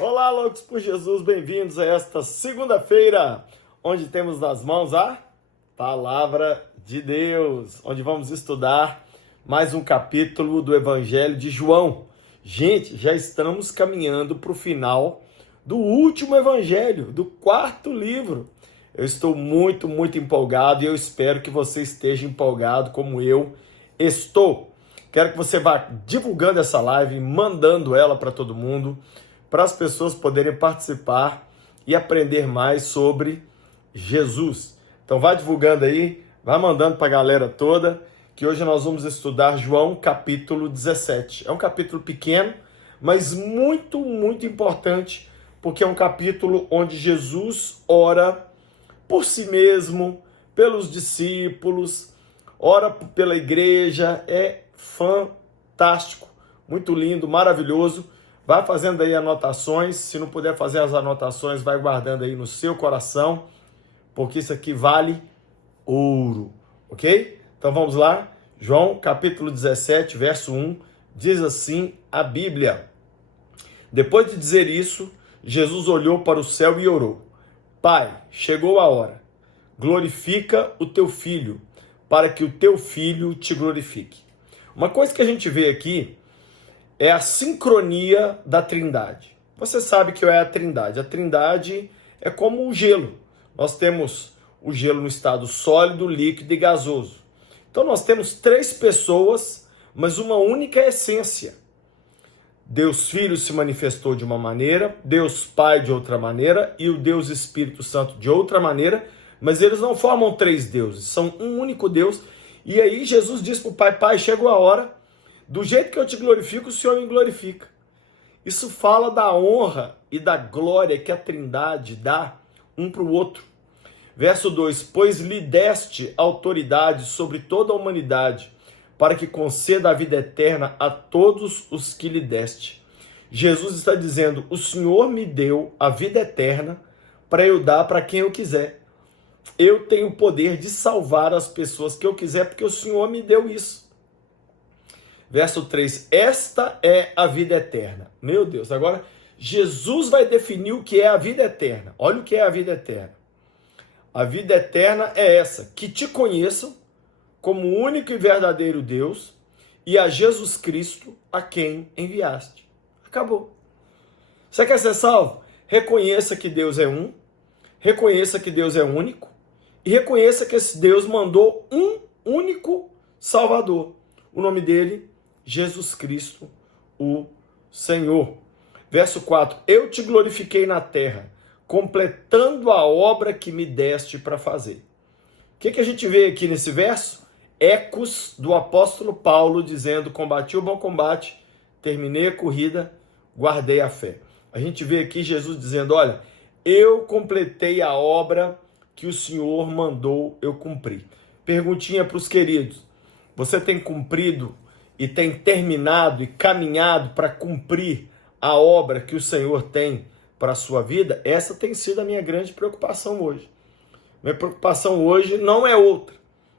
Olá, loucos por Jesus, bem-vindos a esta segunda-feira, onde temos nas mãos a Palavra de Deus, onde vamos estudar mais um capítulo do Evangelho de João. Gente, já estamos caminhando para o final do último Evangelho, do quarto livro. Eu estou muito empolgado e eu espero que você esteja empolgado como eu estou. Quero que você vá divulgando essa live, mandando ela para todo mundo, para as pessoas poderem participar e aprender mais sobre Jesus. Então vai divulgando aí, vai mandando para a galera toda, que hoje nós vamos estudar João capítulo 17. É um capítulo pequeno, mas muito importante, porque é um capítulo onde Jesus ora por si mesmo, pelos discípulos, ora pela igreja. É fantástico, muito lindo, maravilhoso. Vai fazendo aí anotações, se não puder fazer as anotações, vai guardando aí no seu coração, porque isso aqui vale ouro, ok? Então vamos lá, João capítulo 17, verso 1, diz assim a Bíblia: Depois de dizer isso, Jesus olhou para o céu e orou: Pai, chegou a hora, glorifica o teu Filho, para que o teu Filho te glorifique. Uma coisa que a gente vê aqui é a sincronia da Trindade. Você sabe que é a Trindade. A Trindade é como o gelo. Nós temos o gelo no estado sólido, líquido e gasoso. Então nós temos três pessoas, mas uma única essência. Deus Filho se manifestou de uma maneira, Deus Pai de outra maneira e o Deus Espírito Santo de outra maneira, mas eles não formam três deuses, são um único Deus. E aí Jesus diz para o Pai: Pai, chegou a hora, do jeito que eu te glorifico, o Senhor me glorifica. Isso fala da honra e da glória que a Trindade dá um para o outro. Verso 2: Pois lhe deste autoridade sobre toda a humanidade, para que conceda a vida eterna a todos os que lhe deste. Jesus está dizendo: o Senhor me deu a vida eterna para eu dar para quem eu quiser. Eu tenho o poder de salvar as pessoas que eu quiser, porque o Senhor me deu isso. Verso 3, esta é a vida eterna. Meu Deus, agora Jesus vai definir o que é a vida eterna. Olha o que é a vida eterna. A vida eterna é essa: que te conheçam como o único e verdadeiro Deus e a Jesus Cristo a quem enviaste. Acabou. Você quer ser salvo? Reconheça que Deus é um, reconheça que Deus é único e reconheça que esse Deus mandou um único Salvador. O nome dele, Jesus Cristo, o Senhor. Verso 4, eu te glorifiquei na terra, completando a obra que me deste para fazer. O que a gente vê aqui nesse verso? Ecos do apóstolo Paulo dizendo: combati o bom combate, terminei a corrida, guardei a fé. A gente vê aqui Jesus dizendo: olha, eu completei a obra que o Senhor mandou eu cumprir. Perguntinha para os queridos: você tem cumprido e tem terminado e caminhado para cumprir a obra que o Senhor tem para a sua vida? Essa tem sido a minha grande preocupação hoje. Minha preocupação hoje não é outra,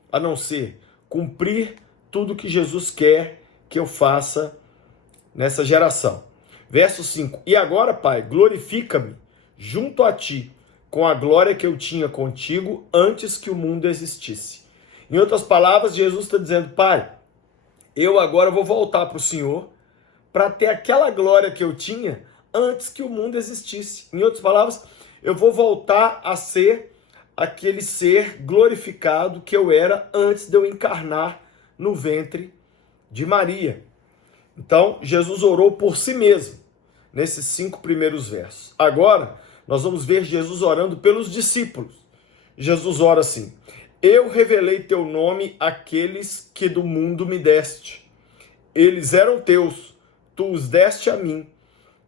a não ser cumprir tudo que Jesus quer que eu faça nessa geração. Verso 5, e agora, Pai, glorifica-me junto a ti, com a glória que eu tinha contigo antes que o mundo existisse. Em outras palavras, Jesus está dizendo: Pai, eu agora vou voltar para o Senhor para ter aquela glória que eu tinha antes que o mundo existisse. Em outras palavras, eu vou voltar a ser aquele ser glorificado que eu era antes de eu encarnar no ventre de Maria. Então, Jesus orou por si mesmo nesses 5 primeiros versos. Agora, nós vamos ver Jesus orando pelos discípulos. Jesus ora assim: eu revelei teu nome àqueles que do mundo me deste. Eles eram teus, tu os deste a mim,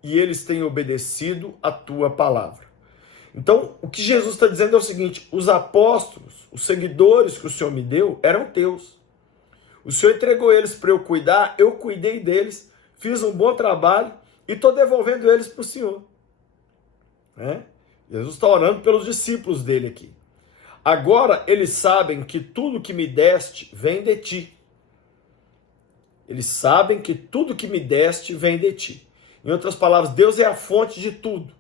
e eles têm obedecido a tua palavra. Então, o que Jesus está dizendo é o seguinte: os apóstolos, os seguidores que o Senhor me deu, eram teus. O Senhor entregou eles para eu cuidar, eu cuidei deles, fiz um bom trabalho e estou devolvendo eles para o Senhor. Jesus está orando pelos discípulos dele aqui. Agora eles sabem que tudo que me deste vem de ti. Eles sabem que tudo que me deste vem de ti. Em outras palavras, Deus é a fonte de tudo.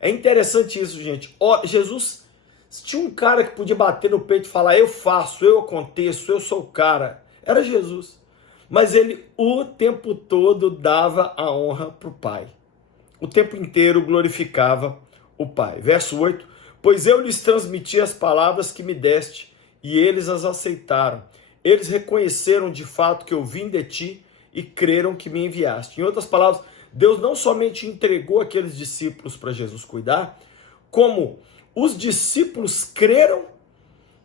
É interessante isso, gente. Jesus, se tinha um cara que podia bater no peito e falar, eu faço, eu aconteço, eu sou o cara, era Jesus. Mas ele o tempo todo dava a honra para o Pai. O tempo inteiro glorificava o Pai. Verso 8, pois eu lhes transmiti as palavras que me deste, e eles as aceitaram. Eles reconheceram de fato que eu vim de ti e creram que me enviaste. Em outras palavras, Deus não somente entregou aqueles discípulos para Jesus cuidar, como os discípulos creram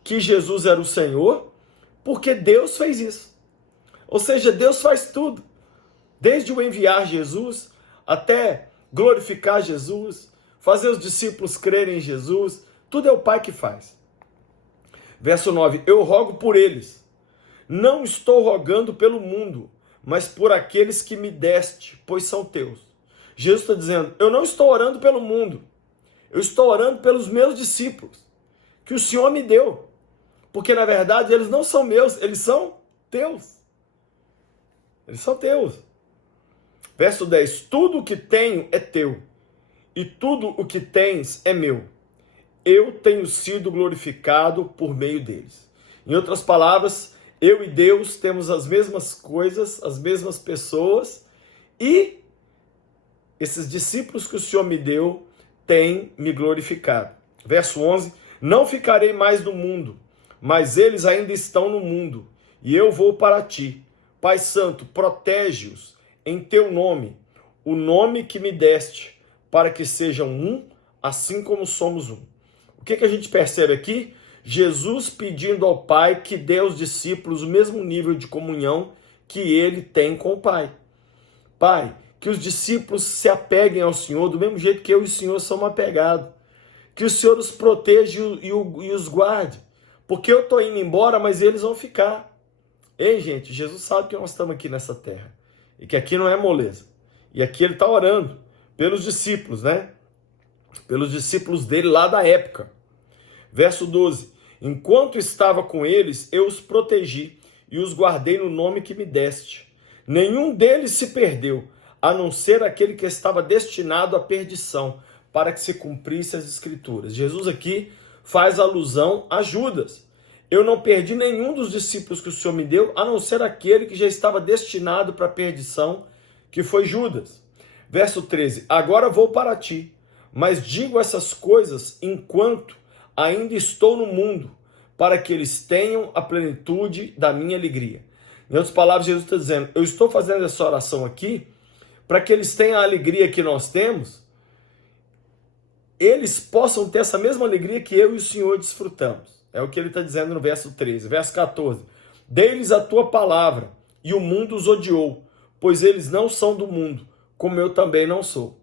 que Jesus era o Senhor, porque Deus fez isso. Ou seja, Deus faz tudo. Desde o enviar Jesus, até glorificar Jesus, fazer os discípulos crerem em Jesus, tudo é o Pai que faz. Verso 9, eu rogo por eles. Não estou rogando pelo mundo, mas por aqueles que me deste, pois são teus. Jesus está dizendo, eu não estou orando pelo mundo, eu estou orando pelos meus discípulos, que o Senhor me deu. Porque na verdade eles não são meus, eles são teus. Eles são teus. Verso 10, tudo o que tenho é teu, e tudo o que tens é meu. Eu tenho sido glorificado por meio deles. Em outras palavras, eu e Deus temos as mesmas coisas, as mesmas pessoas, e esses discípulos que o Senhor me deu têm me glorificado. Verso 11, não ficarei mais no mundo, mas eles ainda estão no mundo, e eu vou para ti. Pai Santo, protege-os em teu nome, o nome que me deste, para que sejam um, assim como somos um. O que a gente percebe aqui? Jesus pedindo ao Pai que dê aos discípulos o mesmo nível de comunhão que ele tem com o Pai. Pai, que os discípulos se apeguem ao Senhor do mesmo jeito que eu e o Senhor somos apegados. Que o Senhor os proteja e os guarde. Porque eu estou indo embora, mas eles vão ficar. Ei, gente, Jesus sabe que nós estamos aqui nessa terra. E que aqui não é moleza. E aqui ele está orando pelos discípulos, né? Pelos discípulos dele lá da época. Verso 12. Enquanto estava com eles, eu os protegi e os guardei no nome que me deste. Nenhum deles se perdeu, a não ser aquele que estava destinado à perdição, para que se cumprisse as Escrituras. Jesus aqui faz alusão a Judas. Eu não perdi nenhum dos discípulos que o Senhor me deu, a não ser aquele que já estava destinado para a perdição, que foi Judas. Verso 13. Agora vou para ti, mas digo essas coisas enquanto ainda estou no mundo, para que eles tenham a plenitude da minha alegria. Em outras palavras, Jesus está dizendo, eu estou fazendo essa oração aqui, para que eles tenham a alegria que nós temos, eles possam ter essa mesma alegria que eu e o Senhor desfrutamos. É o que ele está dizendo no verso 13. Verso 14. Dê-lhes a tua palavra, e o mundo os odiou, pois eles não são do mundo, como eu também não sou.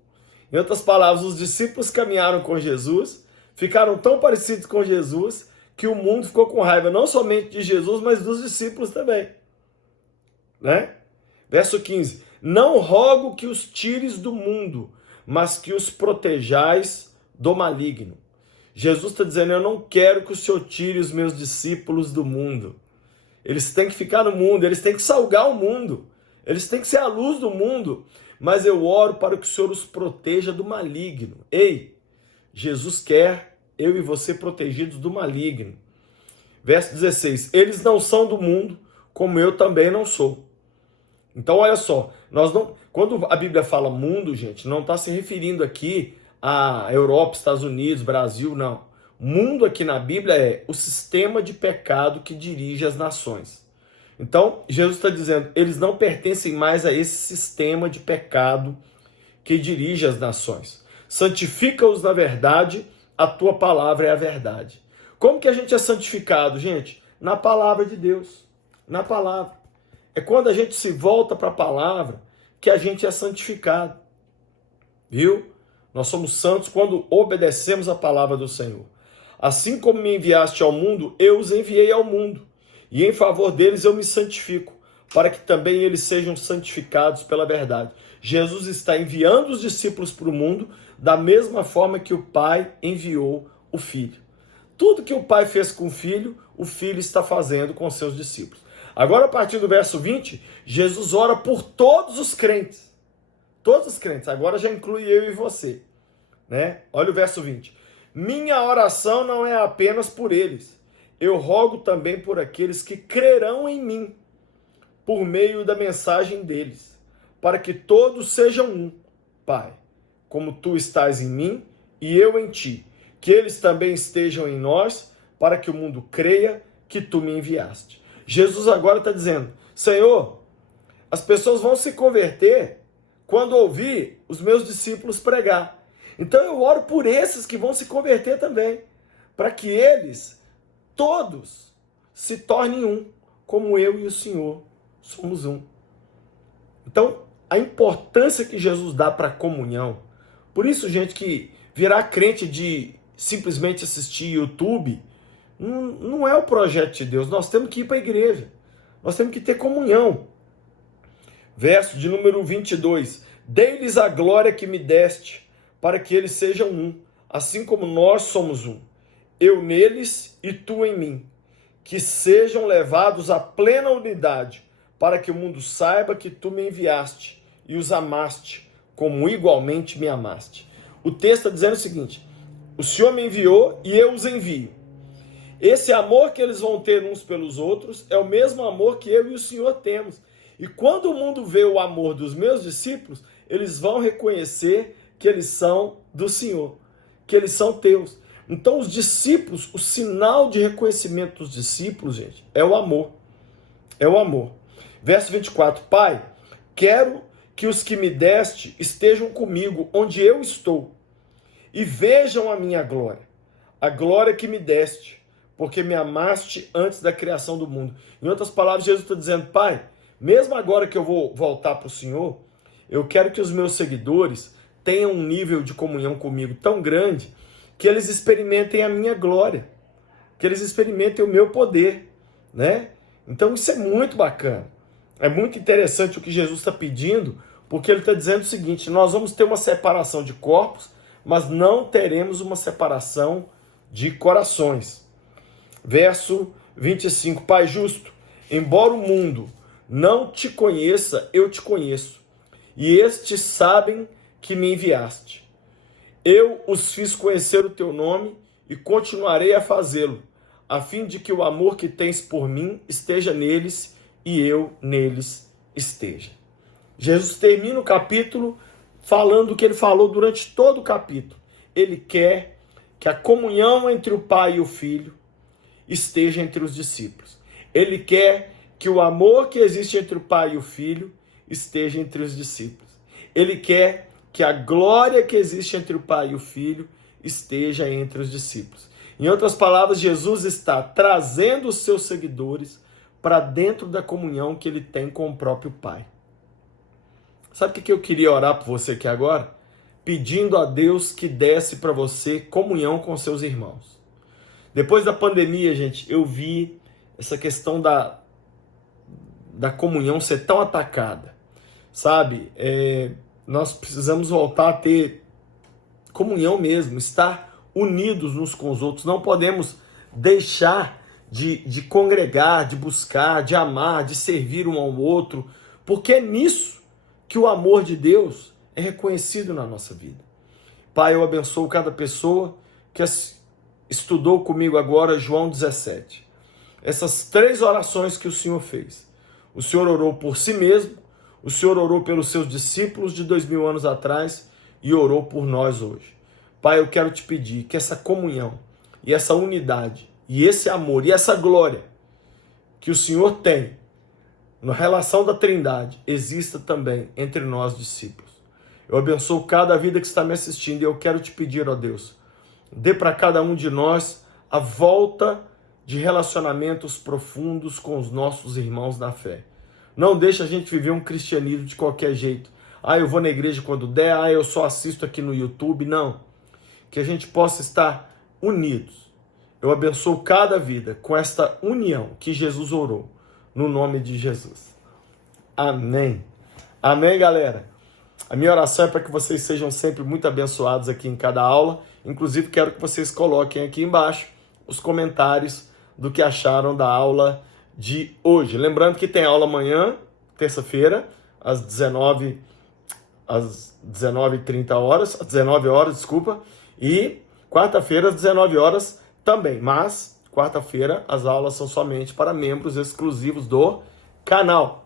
Em outras palavras, os discípulos caminharam com Jesus, ficaram tão parecidos com Jesus, que o mundo ficou com raiva, não somente de Jesus, mas dos discípulos também. Né? Verso 15. Não rogo que os tires do mundo, mas que os protejais do maligno. Jesus está dizendo, eu não quero que o Senhor tire os meus discípulos do mundo. Eles têm que ficar no mundo, eles têm que salgar o mundo, eles têm que ser a luz do mundo, mas eu oro para que o Senhor os proteja do maligno. Ei, Jesus quer eu e você protegidos do maligno. Verso 16, eles não são do mundo, como eu também não sou. Então, olha só, quando a Bíblia fala mundo, gente, não está se referindo aqui a Europa, Estados Unidos, Brasil, não. Mundo aqui na Bíblia é o sistema de pecado que dirige as nações. Então, Jesus está dizendo, eles não pertencem mais a esse sistema de pecado que dirige as nações. Santifica-os na verdade, a tua palavra é a verdade. Como que a gente é santificado, gente? Na palavra de Deus, na palavra. É quando a gente se volta para a palavra que a gente é santificado. Viu? Nós somos santos quando obedecemos a palavra do Senhor. Assim como me enviaste ao mundo, eu os enviei ao mundo. E em favor deles eu me santifico, para que também eles sejam santificados pela verdade. Jesus está enviando os discípulos para o mundo da mesma forma que o Pai enviou o Filho. Tudo que o Pai fez com o Filho está fazendo com seus discípulos. Agora, a partir do verso 20, Jesus ora por todos os crentes. todos os crentes, agora já inclui eu e você, né? Olha o verso 20. Minha oração não é apenas por eles, eu rogo também por aqueles que crerão em mim, por meio da mensagem deles, para que todos sejam um, Pai, como tu estás em mim e eu em ti, que eles também estejam em nós, para que o mundo creia que tu me enviaste. Jesus agora está dizendo, Senhor, as pessoas vão se converter quando ouvir os meus discípulos pregar. Então eu oro por esses que vão se converter também, para que eles, todos, se tornem um, como eu e o Senhor somos um. Então, a importância que Jesus dá para a comunhão, por isso, gente, que virar crente de simplesmente assistir YouTube, não é o projeto de Deus. Nós temos que ir para a igreja, nós temos que ter comunhão. Verso de número 22, dei-lhes a glória que me deste, para que eles sejam um, assim como nós somos um, eu neles e tu em mim, que sejam levados à plena unidade, para que o mundo saiba que tu me enviaste e os amaste, como igualmente me amaste. O texto está dizendo o seguinte, o Senhor me enviou e eu os envio. Esse amor que eles vão ter uns pelos outros é o mesmo amor que eu e o Senhor temos. E quando o mundo vê o amor dos meus discípulos, eles vão reconhecer que eles são do Senhor, que eles são teus. Então os discípulos, o sinal de reconhecimento dos discípulos, gente, é o amor. É o amor. Verso 24, Pai, quero que os que me deste estejam comigo onde eu estou e vejam a minha glória, a glória que me deste, porque me amaste antes da criação do mundo. Em outras palavras, Jesus está dizendo, Pai, mesmo agora que eu vou voltar para o Senhor, eu quero que os meus seguidores tenham um nível de comunhão comigo tão grande que eles experimentem a minha glória, que eles experimentem o meu poder, né? Então isso é muito bacana, é muito interessante o que Jesus está pedindo, porque ele está dizendo o seguinte, nós vamos ter uma separação de corpos, mas não teremos uma separação de corações. Verso 25, Pai justo, embora o mundo não te conheça, eu te conheço, e estes sabem que me enviaste. Eu os fiz conhecer o teu nome e continuarei a fazê-lo, a fim de que o amor que tens por mim esteja neles e eu neles esteja. Jesus termina o capítulo falando o que ele falou durante todo o capítulo. Ele quer que a comunhão entre o Pai e o Filho esteja entre os discípulos. Ele quer que o amor que existe entre o Pai e o Filho esteja entre os discípulos. Ele quer que a glória que existe entre o Pai e o Filho esteja entre os discípulos. Em outras palavras, Jesus está trazendo os seus seguidores para dentro da comunhão que ele tem com o próprio Pai. Sabe o que eu queria orar por você aqui agora? Pedindo a Deus que desse para você comunhão com seus irmãos. Depois da pandemia, gente, eu vi essa questão da comunhão ser tão atacada. Sabe? Nós precisamos voltar a ter comunhão mesmo, estar unidos uns com os outros. Não podemos deixar de congregar, de buscar, de amar, de servir um ao outro, porque é nisso que o amor de Deus é reconhecido na nossa vida. Pai, eu abençoo cada pessoa que estudou comigo agora João 17. Essas 3 orações que o Senhor fez. O Senhor orou por si mesmo, o Senhor orou pelos seus discípulos de 2000 anos atrás e orou por nós hoje. Pai, eu quero te pedir que essa comunhão e essa unidade e esse amor e essa glória que o Senhor tem na relação da Trindade exista também entre nós discípulos. Eu abençoo cada vida que está me assistindo e eu quero te pedir, ó Deus, dê para cada um de nós a volta de relacionamentos profundos com os nossos irmãos na fé. Não deixe a gente viver um cristianismo de qualquer jeito. Eu vou na igreja quando der, eu só assisto aqui no YouTube. Não. Que a gente possa estar unidos. Eu abençoo cada vida com esta união que Jesus orou, no nome de Jesus. Amém. Amém, galera. A minha oração é para que vocês sejam sempre muito abençoados aqui em cada aula. Inclusive, quero que vocês coloquem aqui embaixo os comentários do que acharam da aula de hoje. Lembrando que tem aula amanhã, terça-feira, às 19 às 19 horas, desculpa, e quarta-feira às 19 horas também, mas quarta-feira as aulas são somente para membros exclusivos do canal.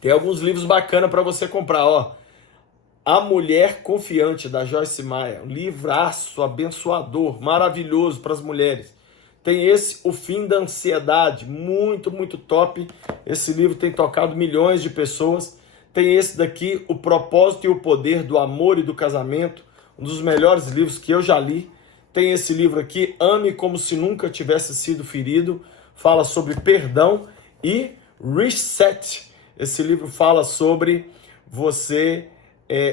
Tem alguns livros bacanas para você comprar, ó. A Mulher Confiante, da Joyce Meyer, um livraço abençoador, maravilhoso para as mulheres. Tem esse, O Fim da Ansiedade, muito, muito top. Esse livro tem tocado milhões de pessoas. Tem esse daqui, O Propósito e o Poder do Amor e do Casamento, um dos melhores livros que eu já li. Tem esse livro aqui, Ame Como Se Nunca Tivesse Sido Ferido, fala sobre perdão. E Reset, esse livro fala sobre você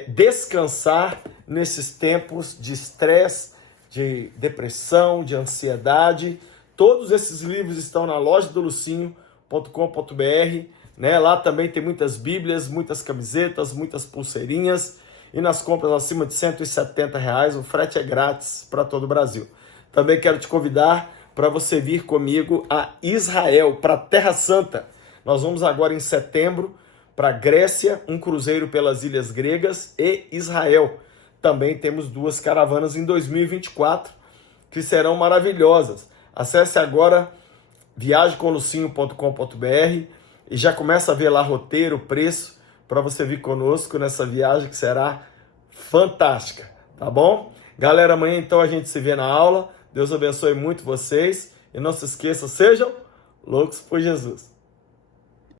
descansar nesses tempos de estresse, de depressão, de ansiedade. Todos esses livros estão na loja do Lucinho.com.br, né? Lá também tem muitas bíblias, muitas camisetas, muitas pulseirinhas, e nas compras acima de R$170, o frete é grátis para todo o Brasil. Também quero te convidar para você vir comigo a Israel, para a Terra Santa. Nós vamos agora em setembro para Grécia, um cruzeiro pelas ilhas gregas e Israel. Também temos 2 caravanas em 2024 que serão maravilhosas. Acesse agora viagemcomlucinho.com.br e já começa a ver lá roteiro, preço, para você vir conosco nessa viagem que será fantástica, tá bom? Galera, amanhã então a gente se vê na aula. Deus abençoe muito vocês e não se esqueça, sejam loucos por Jesus.